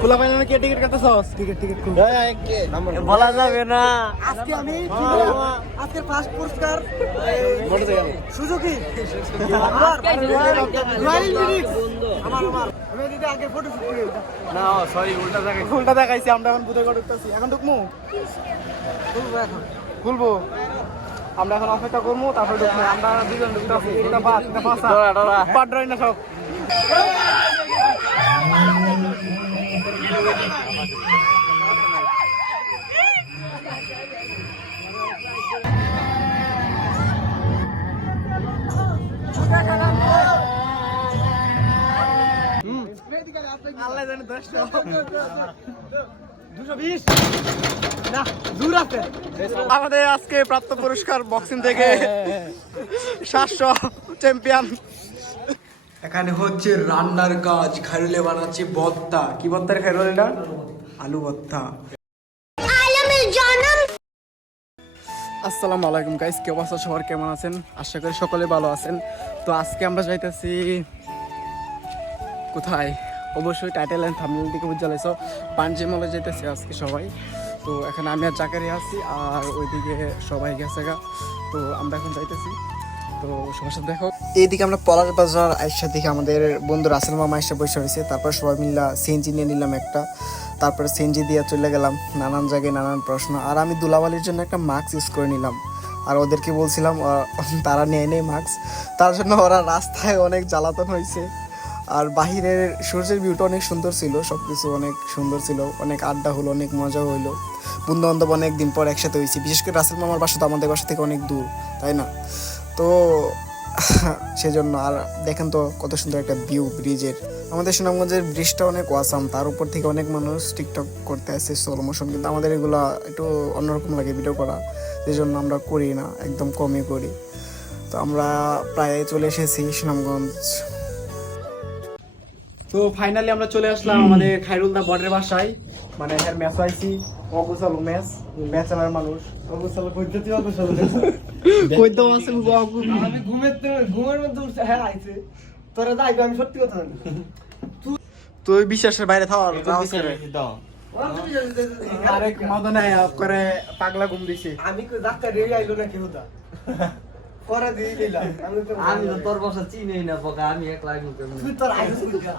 খোলা পাইলে কে ticket কাটতেছস? Ticket বলা যাবে না। আজকে আমি আজকের ফার্স্ট পুরস্কার সুজুকি আমার আমি দিতে আগে ফটো শুট করি না সরি উল্টা দেখাইছি আমরা এখন বুধে করে উঠতেছি এখন ঢুকমু খুলবো এখন খুলবো আমরা এখন অপেক্ষা করবো তারপর ঢুকবো আমরা দুজন ঢুকতেছি এটা বাদ এটা পাঁচা পাট ড্রয় না সব আল্লাহ জানে 220 না দূর আছে আমাদের আজকে প্রাপ্ত পুরস্কার বক্সিং থেকে 700 চ্যাম্পিয়ন এখানে হচ্ছে রান্নার কাজ খাইরুলে বানাচ্ছে ভর্তা কি ভর্তা খাইরুল এটা আলু ভর্তা আসসালামু আলাইকুম গাইস কি অবস্থা সবার কেমন আছেন আশা করি সকলে ভালো আছেন তো আজকে আমরা যাইতেছি কোথায় অবশ্যই টাইটেল এন্ড থাম্বনেল দিকে বুঝালাইছো পাঞ্জি মলে যেতেছি আজকে সবাই তো এখানে আমি আর জাকারি আছি আর ওইদিকে সবাই গেছে গা তো আমরা এখন যাইতেছি তো সবার সাথে দেখো এইদিকে আমরা পলাশ বাজার আইসার দিকে আমাদের বন্ধু রাসেল মামা এসে বসে রয়েছে তারপর সবাই মিলে সিএনজি নিয়ে নিলাম একটা তারপরে সিএনজি দিয়ে চলে গেলাম নানান জায়গায় নানান প্রশ্ন আর আমি দুলাবালির জন্য একটা মাস্ক ইউজ করে নিলাম আর ওদেরকে বলছিলাম তারা নিয়ে নেই মাস্ক তার জন্য ওরা রাস্তায় অনেক জ্বালাতন হয়েছে আর বাহিরের সূর্যের ভিউটা অনেক সুন্দর ছিল সব কিছু অনেক সুন্দর ছিল অনেক আড্ডা হলো অনেক মজা হইলো বন্ধু বান্ধব অনেক দিন পর একসাথে হয়েছি বিশেষ করে রাসেল মামার বাসা তো আমাদের বাসা থেকে অনেক দূর তাই না তো সেজন্য আর দেখেন তো কত সুন্দর একটা ভিউ ব্রিজের আমাদের সুনামগঞ্জের ব্রিজটা অনেক ওয়াসাম তার উপর থেকে অনেক মানুষ টিকটক করতে আসছে স্লো মোশন কিন্তু আমাদের এগুলো একটু অন্যরকম লাগে ভিডিও করা সেই জন্য আমরা করি না একদম কমই করি তো আমরা প্রায় চলে এসেছি সুনামগঞ্জ তো ফাইনালি আমরা চলে আসলাম আমাদের খাইরুল দা বর্ডের বাসায় মানে এর ম্যাচ আইছি অগুসাল ম্যাচ ব্যাচেলার মানুষ অগুসাল পদ্ধতি অগুসাল কইতো আছে আমি ঘুমের মধ্যে উঠছে হ্যাঁ আইছে তোরা যাইবে আমি সত্যি কথা জানি তুই বিশ্বাসের বাইরে থাকার সাহস করে দাও আরে মদনে করে পাগলা ঘুম দিছে আমি কই ডাক্তার রেই আইলো না কেউ দা করে দিয়ে দিলাম আমি তো তোর বসা চিনেই না বকা আমি একলা ঘুম করে তুই তোর আইছিস না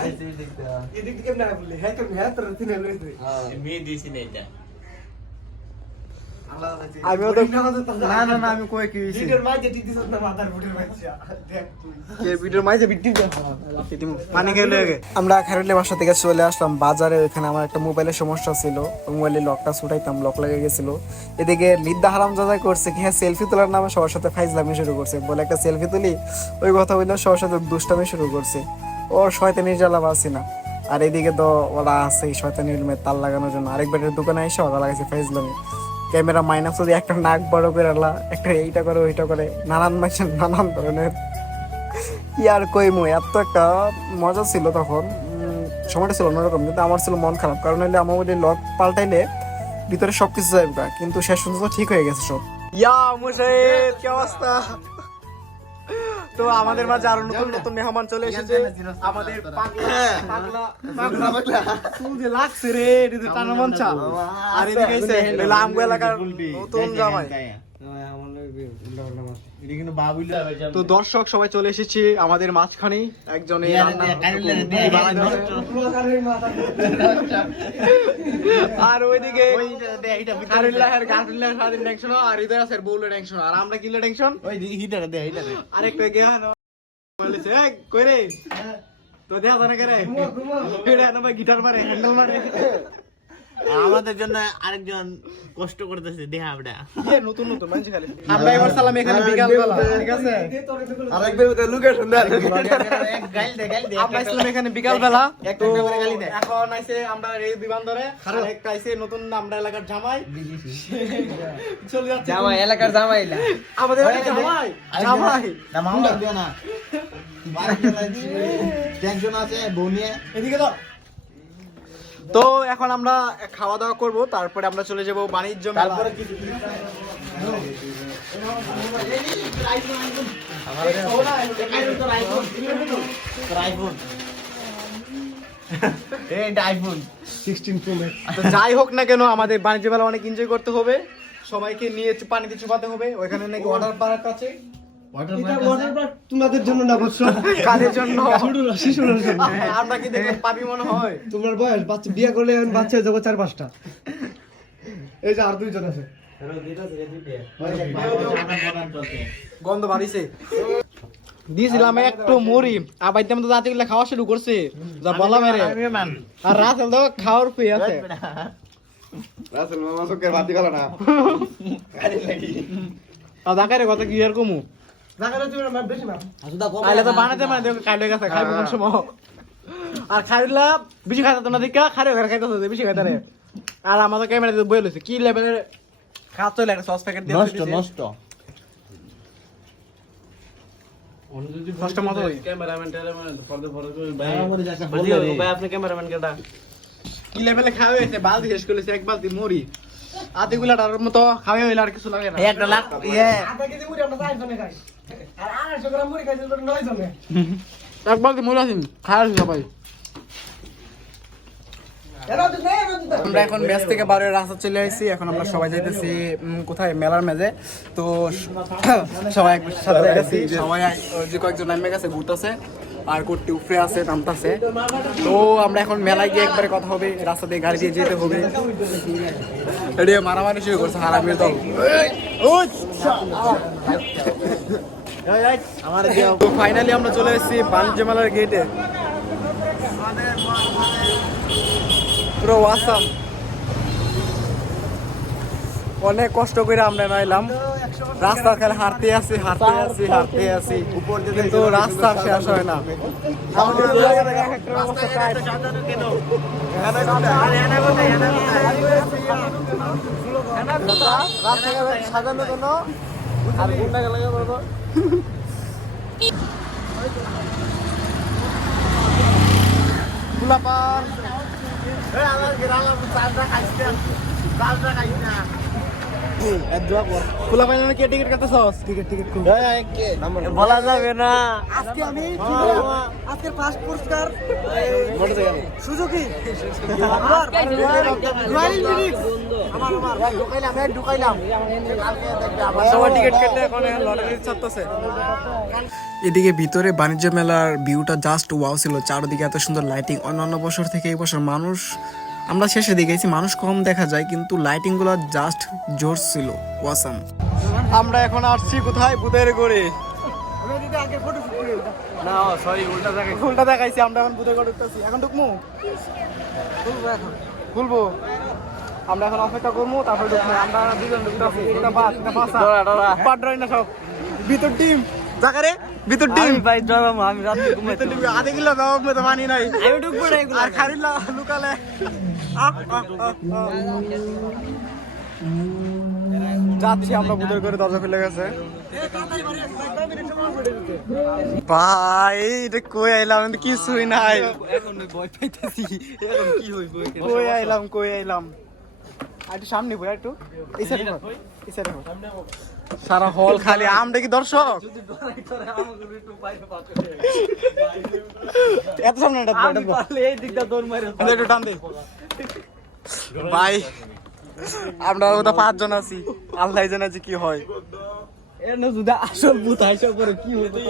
আইছিস দেখতে এদিক থেকে না বললি হ্যাঁ কেন হ্যাঁ তোর তিন লইছে আমি দিছি না এটা আমি তো না না না আমি কই কি হইছে ভিডিওর মাঝে ঠিক দিছস না মাথার ভিডিওর মাঝে দেখ তুই কে ভিডিওর মাঝে ভিডিও দে পানি খেলে আমরা খাইরুলে বাসা থেকে চলে আসলাম বাজারে ওখানে আমার একটা মোবাইলের সমস্যা ছিল মোবাইলের লকটা ছুটাইতাম লক লেগে গেছিল এদিকে লিদ্দা হারামজাদা করছে কি হ্যাঁ সেলফি তোলার নামে সবার সাথে ফাইজলামি শুরু করছে বলে একটা সেলফি তুলি ওই কথা বললে সবার সাথে দুষ্টামি শুরু করছে ওর শয়তানির জ্বালা বাসি না আর এদিকে তো ওরা আছে শয়তানির মেয়ে তার লাগানোর জন্য আরেক বেটের দোকানে এসে ওরা লাগাইছে ফাইজলামি ক্যামেরা মাইনাস যদি একটা নাক বড় করে আলা একটা এইটা করে ওইটা করে নানান মাসের নানান ধরনের কি আর কইমু এত একটা মজা ছিল তখন সময়টা ছিল অন্যরকম কিন্তু আমার ছিল মন খারাপ কারণ হলে আমার ওই লক পাল্টাইলে ভিতরে সবকিছু যাইবে কিন্তু শেষ পর্যন্ত ঠিক হয়ে গেছে সব ইয়া মুশাহিদ কি অবস্থা তো আমাদের মাঝে আরো নতুন নতুন মেহমান চলে এসেছে আমাদের পাগলা তুই যে লাগছে রে এটা টানা মঞ্চা আর এদিকে এসে লামগো এলাকার নতুন জামাই তো দর্শক সবাই চলে এসেছি আমাদের মাঝখানে একজন আর ওইদিকে আর হৃদয় আছে বউলের টেনশন আর আমরা কিলে টেনশন আরেকটা কই রে তো দেখা জানা করে গিটার মারে হ্যান্ডেল মারে আমাদের জন্য আরেকজন কষ্ট করতেছে দেখা আমরা নতুন নতুন মানুষ খালি আমরা এবার সালাম এখানে বিকাল বেলা ঠিক আছে আরেকবার ওটা লোকেশন দেন গাইল দে আমরা সালাম এখানে বিকাল বেলা একটা করে গালি দে এখন আইছে আমরা এই বিমান ধরে আরেকটা আইছে নতুন আমরা এলাকার জামাই চলে যাচ্ছে জামাই এলাকার জামাই না আমাদের জামাই না মামলা দিও না টেনশন আছে বউনিয়ে এদিকে তো তো এখন আমরা খাওয়া দাওয়া করব তারপরে আমরা চলে যাব বাণিজ্য মেলা তারপরে কি এটা আইফোন 16 Pro Max। তো যাই হোক না কেন আমাদের বাণিজ্য মেলা অনেক এনজয় করতে হবে, সবাইকে নিয়ে পানিতে চুপাতে হবে। ওইখানে নাকি ওয়াটার পার্ক আছে। এটা ওয়াটার পার্ক তোমাদের জন্য না বৎস, কাদের জন্য? শিশুদের জন্য। আমরা কি দেখে পাবি মনে হয়? তোমার বয়স বাচ্চা বিয়ে করলে এখন বাচ্চা হয়ে যাবো 4-5টা। এই যে আর দুইজন আছে। গন্ধ বাড়িছে। দিয়েছিলাম একটু মুড়ি, আবার তেমন তো জাতি খাওয়া শুরু করছে, যা বলা মেরে। আর রাসেল তো খাওয়ার পেয়ে আছে। রাসেল মামা চোখের বাতি গেল না। আর দেখারে কথা কি আর কমু, জায়গাটা তুমি না বেশি না। খাইলে তো বানাতে মানে দেখো খাইলে গেছে, খাইবো কোন সময়। আর খাইলা বেশি খাইতে তো না দেখা, খারে ঘরে খাইতেছে বেশি খাইতে রে। আর আমাদের ক্যামেরা দিয়ে বই লইছে কি লেভেলের খাচ্ছে, লাগে সস প্যাকেট দিয়ে নষ্ট নষ্ট নষ্ট মতো কি লেভেলে খাওয়া হয়েছে, বালতি শেষ করেছে এক বালতি মুড়ি, আধে গুলাটার মতো খাওয়া হইলে আর কিছু লাগে না। একটা লাখ ইয়ে আধা কেজি মুড়ি আমরা 4 জনে খাই। আর 250 গ্রাম মুড়ি খাইছে 9 জনে। এক বালতি মুড়ি আছে খাওয়া সবাই। আমরা এখন ম্যাচ থেকে বারের রাস্তা চলে আসছি, এখন আমরা সবাই যাইতেছি কোথায় মেলার মেজে। তো সবাই সাথে যাইতেছি, সবাই যে কয়েকজন নামে গেছে ঘুরতেছে আর করতে উপরে আছে নামতেছে। তো আমরা এখন মেলায় গিয়ে একবারে কথা হবে, রাস্তা দিয়ে গাড়ি দিয়ে যেতে হবে। এটা মারামারি শুরু করছে হারামির দল। তো ফাইনালি আমরা চলে এসেছি বাণিজ্য মেলার গেটে। পুরো ওয়াসাম, অনেক কষ্ট করে আমরা নাইলাম। রাস্তা খালি হাঁটতে আছি কিন্তু রাস্তা শেষ হয় না। সাজানো কেন আর গুন্ডা গেলে গোলাপার খোলা পাইলে কে টিকিট কাটতেছস? টিকিট বলা যাবে না। আজকে আমি আজকের ফার্স্ট পুরস্কার সুজুকি ঢুকাইলাম। সবাই টিকিট কেটে এখন লটারি ছাড়তেছে। এদিকে ভিতরে বাণিজ্য মেলার ভিউটা জাস্ট ওয়াও ছিল, চারদিকে এত সুন্দর লাইটিং। অন্যান্য বছর থেকে এই বছর মানুষ, আমরা শেষে দেখেছি মানুষ কম দেখা যায় কিন্তু লাইটিং গুলো জাস্ট জোর ছিল, ওয়াসাম। আমরা এখন আসছি কোথায়? বুধের গড়ে। না সরি, উল্টা দেখাইছি। আমরা এখন বুধের গড়ে উঠতেছি। এখন ঢুকমু, খুলবো। আমরা এখন অপেক্ষা করবো, তারপরে ঢুকবো। আমরা দুজন ঢুকতেছি। না সব ভিতর টিম জাকারে, ভিতর টিম ভাই ডরাবো। আমি রাতে ঘুমাইতে আধে কিলো দাও তো মানি নাই। আমি ঢুকবো না এগুলো আর খারিলা লুকালে। যাচ্ছি আমরা বুধের করে, দরজা খুলে গেছে। ভাই এটা কই আইলাম, কিছুই নাই। এখন ভয় পাইতেছি, এখন কি হইব? কই আইলাম একটু সামনে বই, একটু এই সাইডে সারা হল খালি। আমরা কি দর্শক? এত সামনে একটু টান দে ভাই। আমরা ওটা 5 জন আছি, আল্লাহ জানে যে কি হয়। আসল ভূত আইসা পরে কি হবে?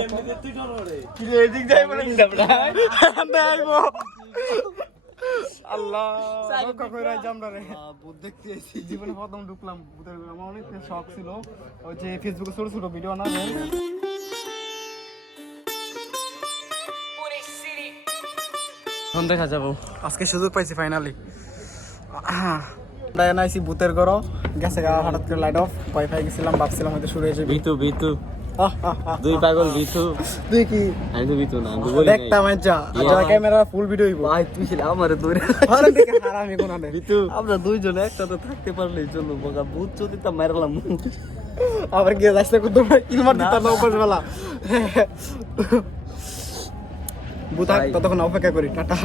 আল্লাহ ভূত দেখতে এসেছি, জীবনে প্রথম ঢুকলাম ভূতের। আমার অনেক শখ ছিল ওই যে ফেসবুকে ছোট ছোট ভিডিও না দেখা যাবো। আজকে সুযোগ পাইছি ফাইনালি। নাইছি ভূতের ঘর গেছে গা, হঠাৎ করে লাইট অফ, ওয়াইফাই গেছিলাম, ভাবছিলাম হয়তো শুরু হয়ে যাবে। বিতু দুই পাগল বিতু। তুই কি? আমি তো বিতু না, আমি বলি দেখতাম আচ্ছা আচ্ছা ক্যামেরা ফুল ভিডিও হইবো। ভাই তুই ছিল আমারে দূরে আরে দেখে হারামি কোনা দে বিতু। আমরা দুইজন একসাথে থাকতে পারলেই চলো, বগা ভূত যদি তা মারলাম। আবার গিয়ে যাইতে কত কিলমার দিতাম না উপর বেলা। ভূত ততক্ষণ অপেক্ষা করি। টাটা।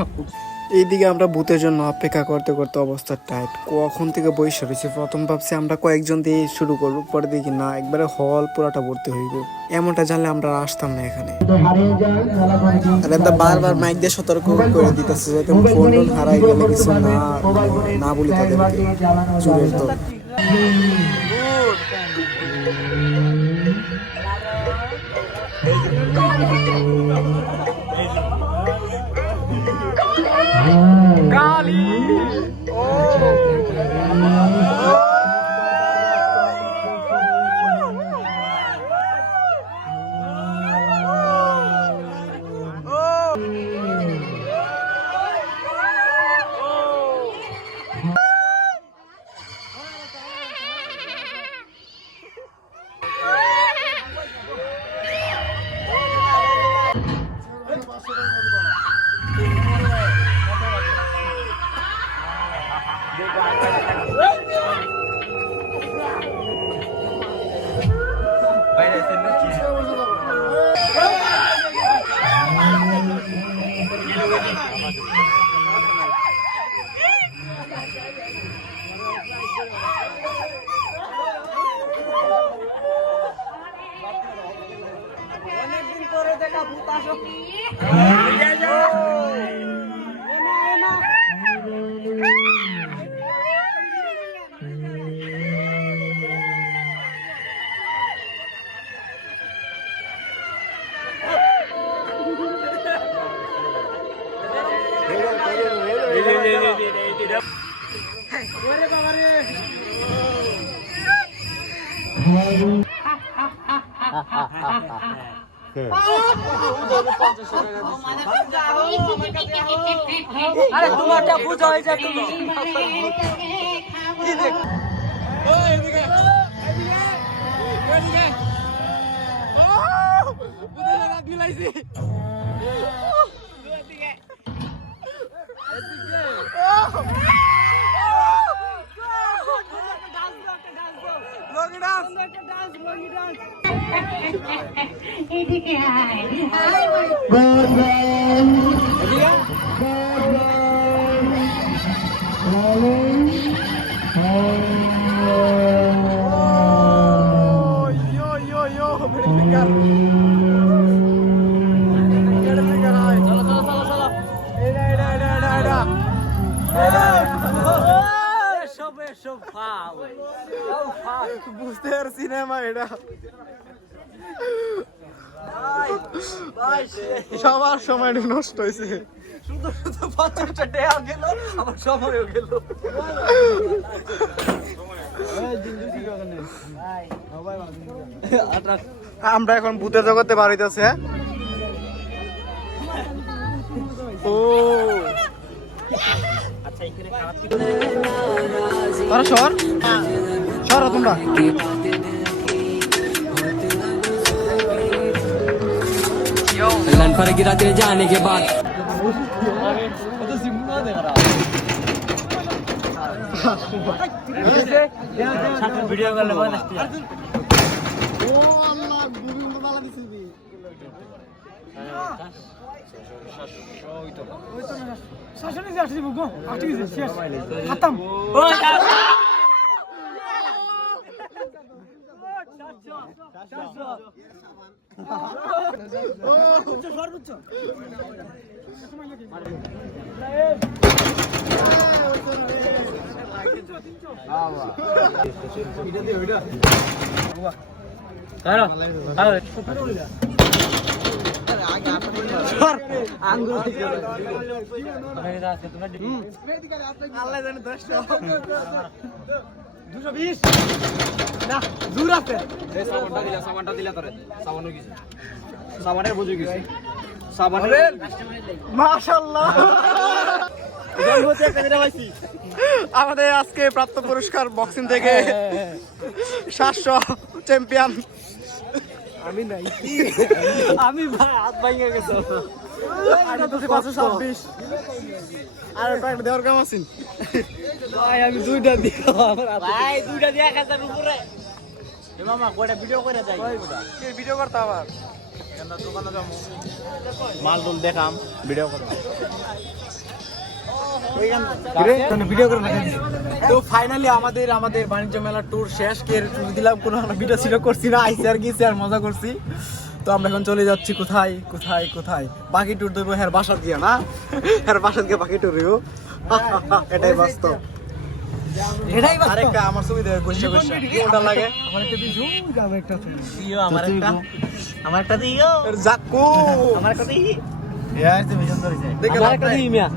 এইদিকে আমরা ভূতের জন্য অপেক্ষা করতে করতে অবস্থা টাইট, কখন থেকে বসে রয়েছে। প্রথম ভাবছি আমরা কয়েকজন দিয়ে শুরু করবো, পরে দেখি না একবারে হল পুরাটা ভর্তি হইব। এমনটা জানলে আমরা আর আসতাম না এখানে। আর এটা বারবার মাইক দিয়ে সতর্ক করে দিতেছে যাতে ফোন টোন হারাই গেলে কিছু না বলি তাদেরকে চুরের দল। আরে তোমারটা বুঝা হয়ে যায় তুমি এদিকে আয় বুঝতে আর সিনেমা এটা সবার সময় নষ্ট হয়েছে। শুধু শুধু 50টা টাকা গেল আমার সময়ও গেল। আমরা এখন ভূতের জগতে বার হইতেছে। ও তোরা সর সর তোমরা लन पर गिरा तेरे जाने के बाद वीडियो कर ले আমাদের আজকে প্রাপ্ত পুরস্কার বক্সিং থেকে 700 চ্যাম্পিয়ন আমি নাই আমি হাত ভাঙে গেছে 526 আর প্যান্ট দেওয়ার কাম আছেন ভাই আমি দুইটা দিলাম আমার ভাই দুইটা দিয়ে 1000 উপরে এ মামা কয়টা ভিডিও করে যাই কে ভিডিও করতে আবার মাল টুল দেখাম ভিডিও করব ভিডিও করে রাখেন। তো ফাইনালি আমাদের বাণিজ্য মেলা ট্যুর শেষ। কে ট্যুর দিলাম, কোনো ভিডিও ছিল করছি না, আইসি আর গেছি আর মজা করছি। তো আমরা এখন চলে যাচ্ছি কোথায় কোথায় কোথায়, বাকি ট্যুর দেবো হ্যাঁ বাসার গিয়া না, হ্যাঁ বাসার গিয়ে বাকি ট্যুর দেবো। এটাই বাস্তব, এটাই আরেকটা আমার ছবি দেবে বসে বসে কোনটা লাগে আমার একটা দিছো, আমার একটা আছে। দিও আমার একটা দিও জাকু আমার একটা দিই ইয়ার তুমি সুন্দর হইছে দেখে আমার একটা দিই মিয়া।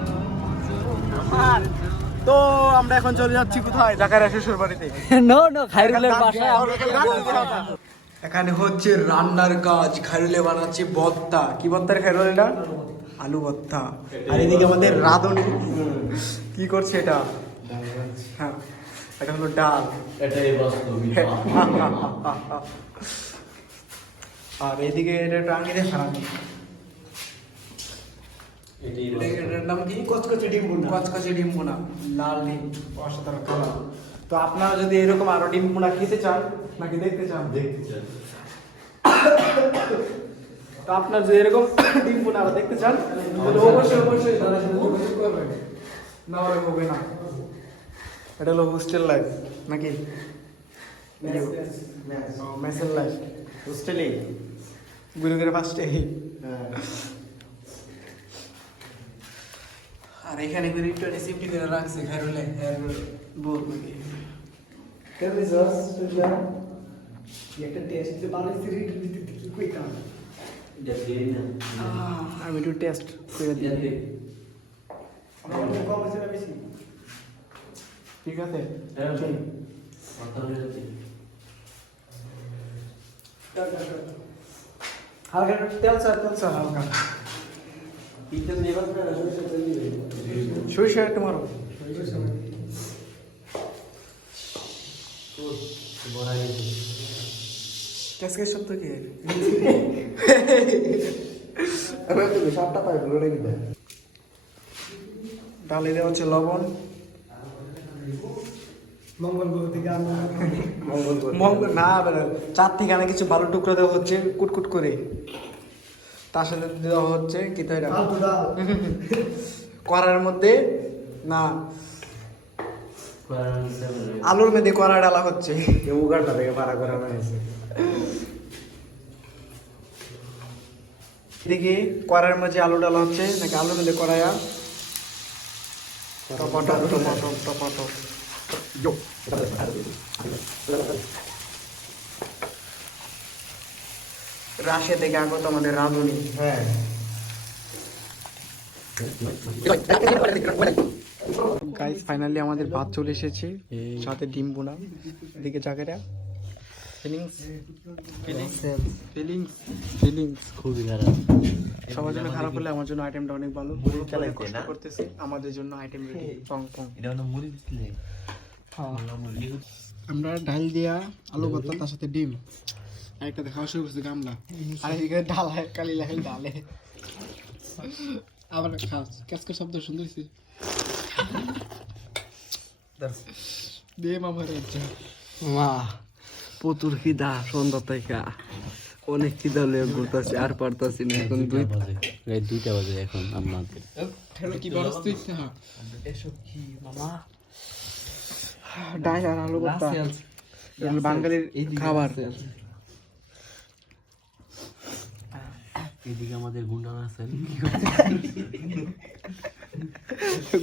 তো আমরা এখন চলে যাচ্ছি কোথায়, জাকারিয়া শ্বশুর বাড়িতে। নো নো খাইরুলের বাসায় এখানে হচ্ছে রান্নার কাজ, খাইরুলে বানাচ্ছে ভর্তা। কি ভর্তার খাইরুল এটা? আলু ভর্তা। আর এদিকে আমাদের রাঁধুনি কি করছে এটা? হ্যাঁ এটা হলো ডাল, এটাই বাস্তব আর এদিকে এটা টাঙ্গি দিয়ে খারাপ। এটার নাম কি? কচকচে ডিম ভুনা। কচকচে ডিম ভুনা, লাল ডিম, অসাধারণ কালার। তো আপনারা যদি এরকম আরো ডিম ভুনা খেতে চান নাকি দেখতে চান, তো আপনার যদি এরকম ডিম ভুনা আরো দেখতে চান তাহলে অবশ্যই অবশ্যই তাদের সাথে যোগাযোগ করবেন, না হলে হবে না। এটা হলো হোস্টেল লাইফ নাকি মেসের লাইফ, হোস্টেলে ঘুরে ঘুরে ফার্স্টে। আর এখানে করে একটু রেসিপি করে রাখছে খাইরুলে বল নাকি কেন দিছস তুইলা? একটা টেস্ট দে বানাইছি রে, কি কইতাম? আমি একটু টেস্ট করে দিই। আমার কম হইছে না বেশি? ঠিক আছে হালকা একটু তেল স্যার হালকা। সরিষা একটু মারো। কেসকে শব্দ কি? ডালে দেওয়া হচ্ছে লবণ, মঙ্গল গ্রহ থেকে আমরা মঙ্গল না চার থেকে আনা কিছু ভালো টুকরো দেওয়া হচ্ছে কুটকুট করে। তার সাথে দেওয়া হচ্ছে কি তাই না ফালতু ডাল। কড়ার মধ্যে না আলুর মধ্যে কড়া ডালা হচ্ছে। উগারটা থেকে ভাড়া করা হয়েছে। এদিকে কড়ার মধ্যে আলু ডালা হচ্ছে নাকি আলুর মধ্যে কড়াইয়া টপাটপ টপাটপ টপাটপ। রাশিয়া থেকে আগত আমাদের রাঁধুনি। হ্যাঁ গাইস ফাইনালি আমাদের ভাত চলে এসেছে, সাথে ডিম বোনা। এদিকে জায়গাটা ফিলিংস খুবই খারাপ সবার জন্য খারাপ হলে আমার জন্য আইটেমটা অনেক ভালো। কষ্ট করতেছি আমাদের জন্য আইটেম রেডি। পং পং এটা হলো মুড়ি দিছিলে আমরা ডাল দিয়া আলু ভর্তা, তার সাথে ডিম, আর একটা খাওয়া শুরু করছি গামলা, আর এদিকে ডাল কালি লাগাই ডালে আবার খাস কেসকে শব্দ শুনতেছি দে মামার রাজ্য। মা প্রচুর খিদা সন্ধ্যা থেকে অনেক খিদা লেগে ঘুরতেছি আর পারতাছি না। এখন দুইটা বাজে এখন আপনাদের কি বরস্ত ইচ্ছা এসব কি মামা? ডাল আর আলু ভর্তা বাঙালির খাবার। এদিকে আমাদের গুন্ডারা আছেন,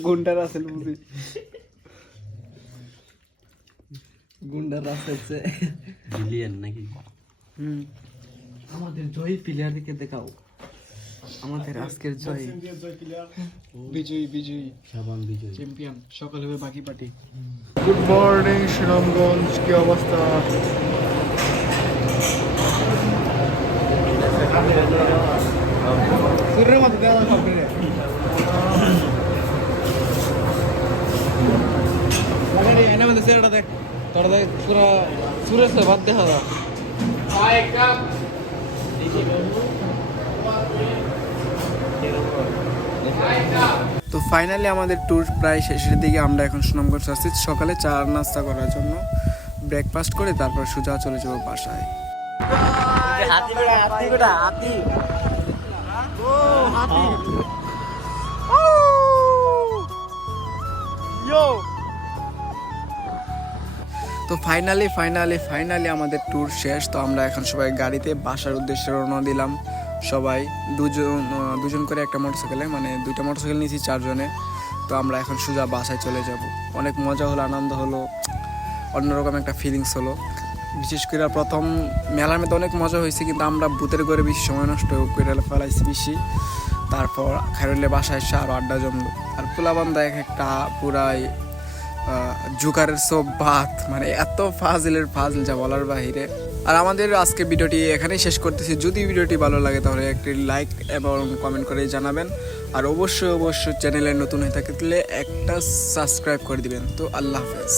গুন্ডার আছে বুঝি, গুন্ডার আছে বিলিয়ন নাকি? আমাদের জয়ী প্লেয়ার দিকে দেখাও, আমাদের আজকের জয়ী বিজয়ী বিজয়ী সাবান বিজয় চ্যাম্পিয়ন। সকাল হবে বাকি পার্টি। গুড মর্নিং সুনামগঞ্জ, কি অবস্থা? সুরের মতো দেওয়া হবে এনে মধ্যে সেটা দেখ তোর দেখ পুরা সুরেশ বাদ দেখা দা। তো ফাইনালি আমাদের ট্যুর প্রায় শেষের দিকে। আমরা এখন সুনামগঞ্জ আসছি সকালে চা নাস্তা করার জন্য, ব্রেকফাস্ট করে তারপর সোজা চলে যাবো বাসায়। হাতি বেড়া হাতি বেড়া হাতি তো ফাইনালি আমাদের ট্যুর শেষ। তো আমরা এখন সবাই গাড়িতে বাসার উদ্দেশ্যে রওনা দিলাম। সবাই দুজন করে একটা মোটরসাইকেলে, মানে 2টা মোটরসাইকেল নিয়েছি 4 জনে। তো আমরা এখন সোজা বাসায় চলে যাব। অনেক মজা হলো, আনন্দ হলো, অন্যরকম একটা ফিলিংস হলো। বিশেষ করে প্রথম মেলার মধ্যে অনেক মজা হয়েছে, কিন্তু আমরা ভূতের ঘরে বেশি সময় নষ্ট করে ফেলাইছি বেশি। তারপর খাইরুল্লে বাসায় এসে আরও আড্ডা জমলো। আর পোলাবান্ধা একটা পুরাই জুকারের সব ভাত, মানে এত ফাজিল যা বলার বাহিরে। আর আমাদের আজকে ভিডিওটি এখানেই শেষ করতেছি। যদি ভিডিওটি ভালো লাগে তাহলে একটি লাইক এবং কমেন্ট করে জানাবেন। আর অবশ্যই চ্যানেলে নতুন হয়ে থাকলে একটা সাবস্ক্রাইব করে দিবেন। তো আল্লাহ হাফেজ।